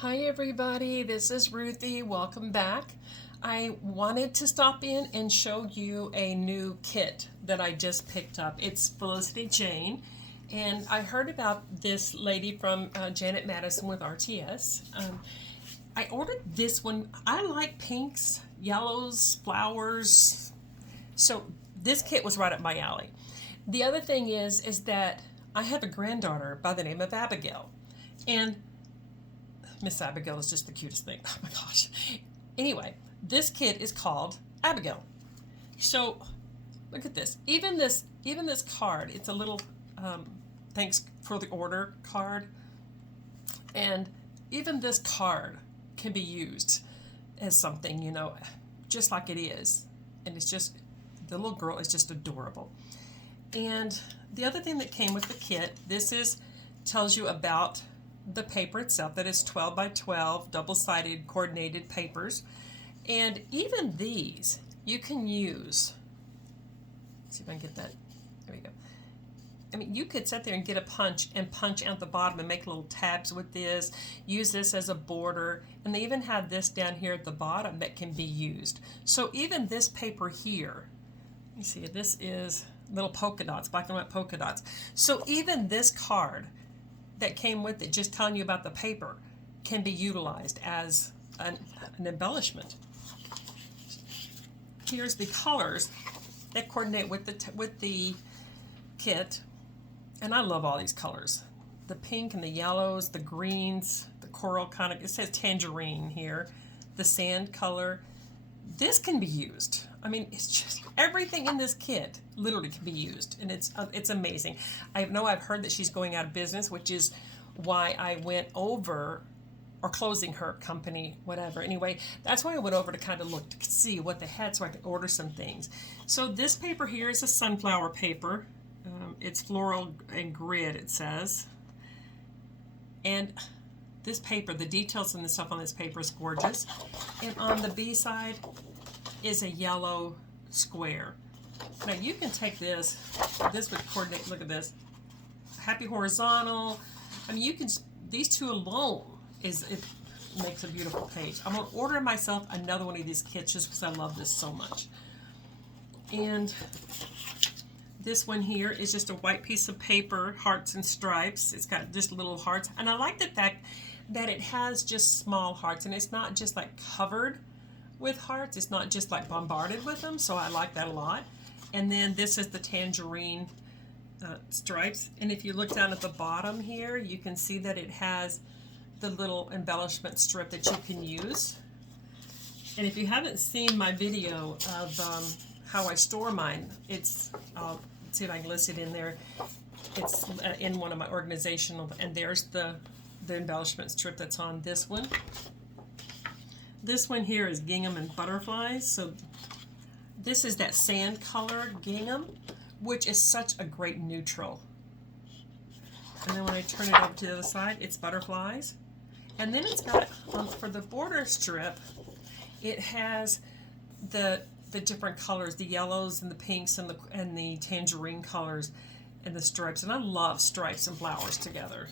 Hi everybody, this is Ruthie. Welcome back. I wanted to stop in and show you a new kit that I just picked up. It's Felicity Jane, and I heard about this lady from Janet Madison with RTS. I ordered this one. I like pinks, yellows, flowers, so this kit was right up my alley. The other thing is that I have a granddaughter by the name of Abigail, and Miss Abigail is just the cutest thing. Oh my gosh. Anyway, this kit is called Abigail. So look at this. Even this card, it's a little thanks for the order card. And even this card can be used as something, just like it is. And it's just, the little girl is just adorable. And the other thing that came with the kit, tells you about the paper itself. That is 12 by 12 double-sided coordinated papers, and even these you can use. Let's see if I can get that. There we go. I mean, you could sit there and get a punch and punch out the bottom and make little tabs with this, use this as a border, and they even have this down here at the bottom that can be used. So even this paper here, you see, this is little polka dots, black and white polka dots. So even this card that came with it, just telling you about the paper, can be utilized as an embellishment. Here's the colors that coordinate with the kit, and I love all these colors. The pink and the yellows, the greens, the coral kind of, it says tangerine here, the sand color. This can be used. I mean, it's just everything in this kit literally can be used, and it's amazing. I know I've heard that she's going out of business, which is why I went over, or closing her company, whatever. Anyway, that's why I went over to kind of look to see what they had so I could order some things. So this paper here is a sunflower paper. It's floral and grid, it says. And this paper, the details and the stuff on this paper is gorgeous. And on the B side is a yellow square. Now you can take this would coordinate, look at this, happy horizontal. I mean, you can, these two alone, it makes a beautiful page. I'm going to order myself another one of these kits just because I love this so much. And this one here is just a white piece of paper, hearts and stripes. It's got just little hearts. And I like the fact that it has just small hearts, and it's not just like covered with hearts. It's not just like bombarded with them, so I like that a lot. And then this is the tangerine stripes, and if you look down at the bottom here, you can see that it has the little embellishment strip that you can use. And if you haven't seen my video of how I store mine, let's see if I can list it in there. It's in one of my organizational, and there's the embellishment strip that's on this one. This one here is gingham and butterflies. So this is that sand color gingham, which is such a great neutral. And then when I turn it over to the other side, it's butterflies. And then it's got, for the border strip, it has the different colors, the yellows and the pinks and the tangerine colors and the stripes. And I love stripes and flowers together.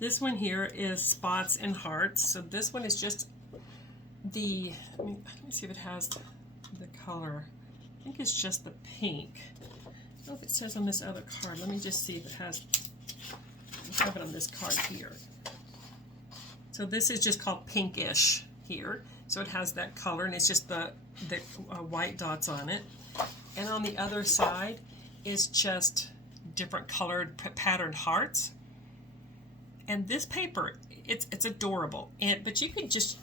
This one here is spots and hearts. So this one is just let me see if it has the color. I think it's just the pink. I don't know if it says on this other card. Let me just see if it has. I have it on this card here. So this is just called pinkish here. So it has that color, and it's just the white dots on it. And on the other side is just different colored patterned hearts. And this paper, it's adorable. But you could just,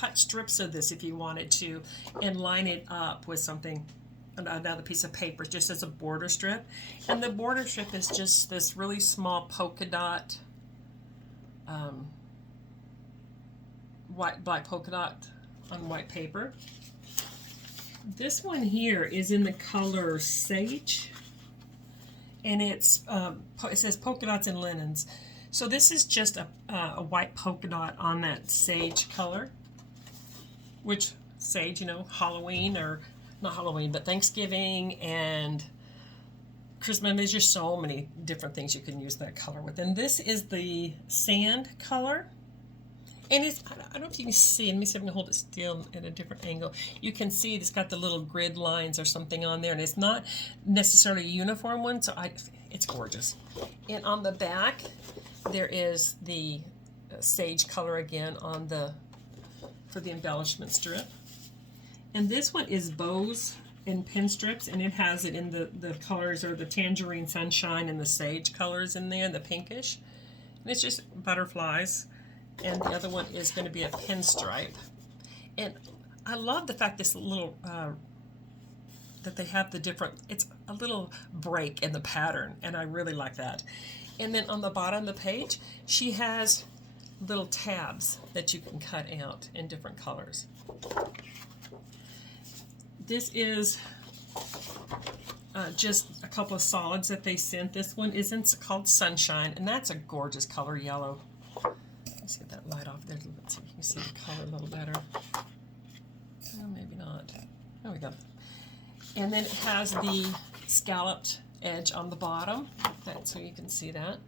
cut strips of this if you wanted to and line it up with something, another piece of paper, just as a border strip. And the border strip is just this really small polka dot, black polka dot on white paper. This one here is in the color sage, and it says polka dots and linens. So this is just a white polka dot on that sage color, which sage, Halloween, or not Halloween, but Thanksgiving and Christmas. There's just so many different things you can use that color with. And this is the sand color. And it's, I don't know if you can see, let me see if I can hold it still at a different angle. You can see it's got the little grid lines or something on there, and it's not necessarily a uniform one, so it's gorgeous. And on the back, there is the sage color again on for the embellishment strip. And this one is bows and pin strips, and it has it in the colors, or the tangerine sunshine and the sage colors in there, the pinkish. And it's just butterflies. And the other one is going to be a pinstripe. And I love the fact this little, that they have the different, it's a little break in the pattern, and I really like that. And then on the bottom of the page, she has little tabs that you can cut out in different colors. This is just a couple of solids that they sent. This one isn't called Sunshine, and that's a gorgeous color, yellow. Let's get that light off there. Let's see if you can see the color a little better. Oh, maybe not. There we go. And then it has the scalloped edge on the bottom, so you can see that.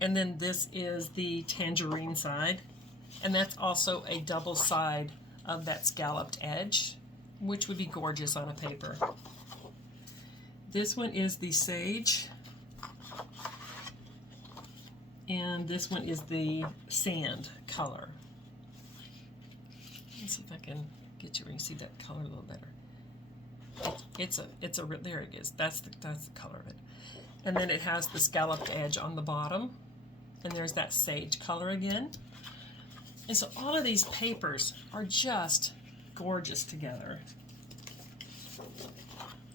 And then this is the tangerine side, and that's also a double side of that scalloped edge, which would be gorgeous on a paper. This one is the sage, and this one is the sand color. Let's see if I can get you where you see that color a little better. There it is. That's the color of it. And then it has the scalloped edge on the bottom, and there's that sage color again. And so all of these papers are just gorgeous together.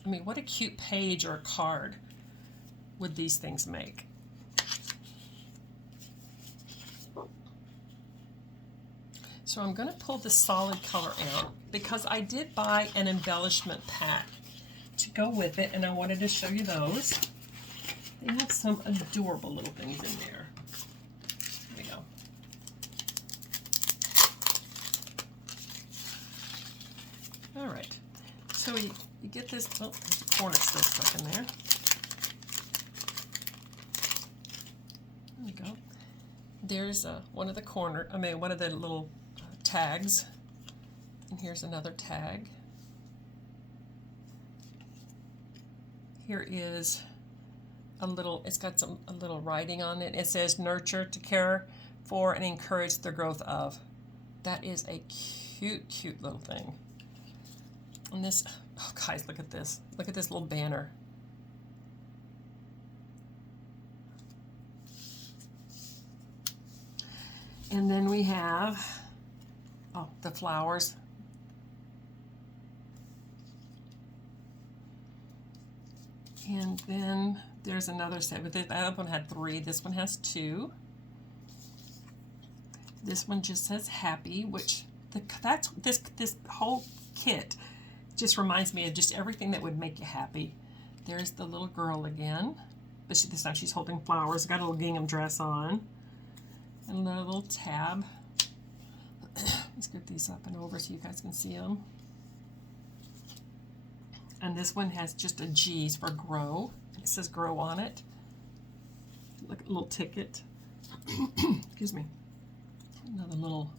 I mean, what a cute page or a card would these things make. So I'm going to pull the solid color out because I did buy an embellishment pack to go with it, and I wanted to show you those. They have some adorable little things in there. There we go. All right. So you get this, oh, there's a corner still stuck in there. There we go. There's one of the little tags, and here's another tag. Here is it's got a little writing on it. It says nurture, to care for, and encourage the growth of. That is a cute, cute little thing. And this, oh guys, look at this. Look at this little banner. And then we have, oh, the flowers. And then there's another set. But that other one had 3. This one has 2. This one just says happy, which this whole kit just reminds me of just everything that would make you happy. There's the little girl again, but this time she's holding flowers. Got a little gingham dress on, and a little tab. Let's get these up and over so you guys can see them. And this one has just a G for grow. It says grow on it. Look at a little ticket. Excuse me. Another little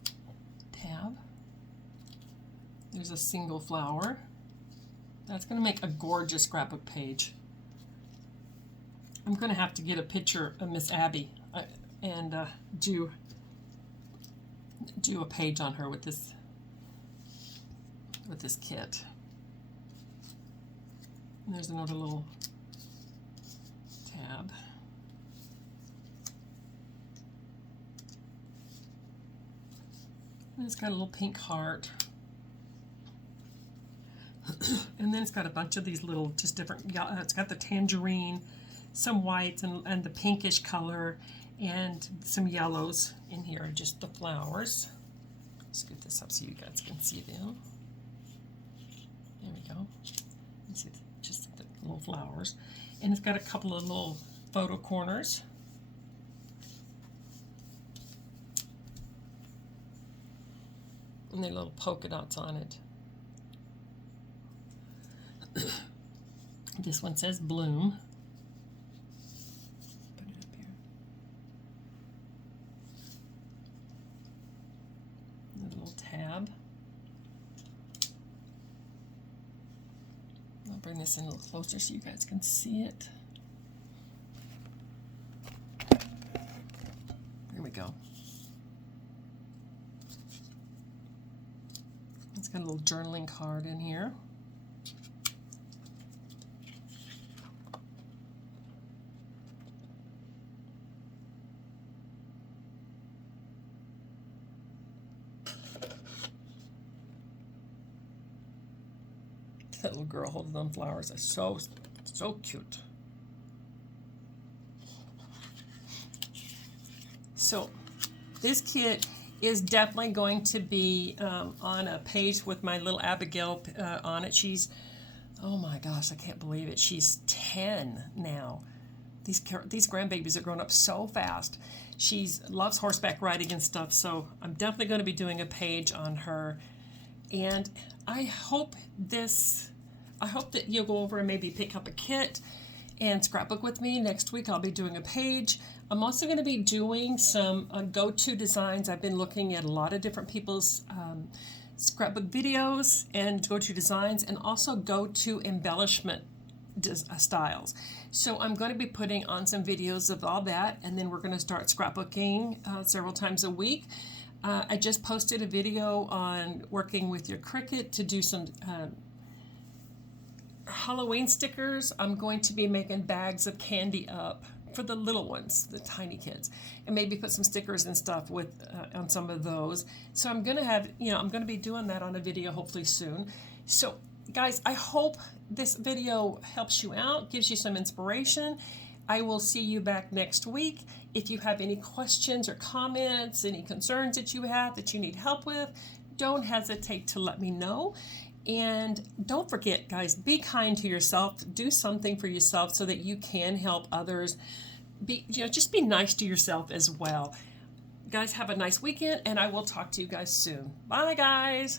tab. There's a single flower. That's going to make a gorgeous scrapbook page. I'm going to have to get a picture of Miss Abby and do a page on her with this kit. And there's another little tab. And it's got a little pink heart. And then it's got a bunch of these little, just different, it's got the tangerine, some whites, and the pinkish color, and some yellows in here, just the flowers. Let's get this up so you guys can see them. There we go. You see just the little flowers. And it's got a couple of little photo corners. And they're little polka dots on it. This one says bloom. Put it up here. bring this in a little closer so you guys can see it. There we go. It's got a little journaling card in here. That little girl holding them flowers is so cute. So this kit is definitely going to be on a page with my little Abigail on it. She's, oh my gosh, I can't believe it. She's 10 now. These grandbabies are growing up so fast. She loves horseback riding and stuff, so I'm definitely going to be doing a page on her. And I hope that you'll go over and maybe pick up a kit and scrapbook with me. Next week I'll be doing a page. I'm also going to be doing some go-to designs. I've been looking at a lot of different people's scrapbook videos and go-to designs, and also go-to embellishment styles. So I'm going to be putting on some videos of all that, and then we're going to start scrapbooking several times a week. I just posted a video on working with your Cricut to do some Halloween stickers. I'm going to be making bags of candy up for the little ones, the tiny kids, and maybe put some stickers and stuff with on some of those. So I'm going to have, I'm going to be doing that on a video hopefully soon. So guys, I hope this video helps you out, gives you some inspiration. I will see you back next week. If you have any questions or comments, any concerns that you have that you need help with, don't hesitate to let me know. And don't forget, guys, be kind to yourself. Do something for yourself so that you can help others. Just be nice to yourself as well. Guys, have a nice weekend, and I will talk to you guys soon. Bye, guys.